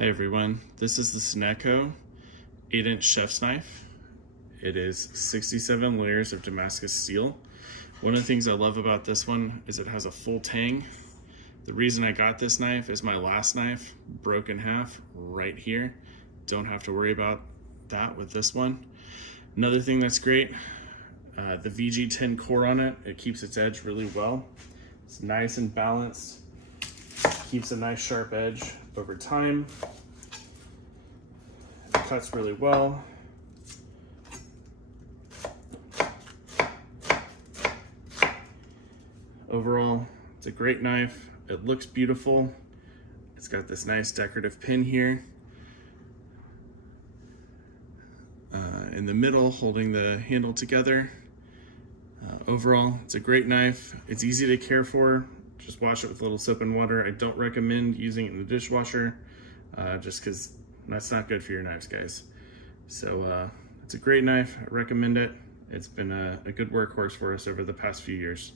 Hi everyone, this is the Sunnecko 8-inch chef's knife. It is 67 layers of Damascus steel. One of the things I love about this one is it has a full tang. The reason I got this knife is my last knife broke in half right here. Don't have to worry about that with this one. Another thing that's great, the VG10 core on it, it keeps its edge really well. It's nice and balanced, keeps a nice sharp edge over time. It cuts really well. Overall, it's a great knife. It looks beautiful. It's got this nice decorative pin here in the middle, holding the handle together. Overall, it's a great knife. It's easy to care for. Just wash it with a little soap and water. I don't recommend using it in the dishwasher, just because that's not good for your knives, guys. So it's a great knife. I recommend it. It's been a good workhorse for us over the past few years.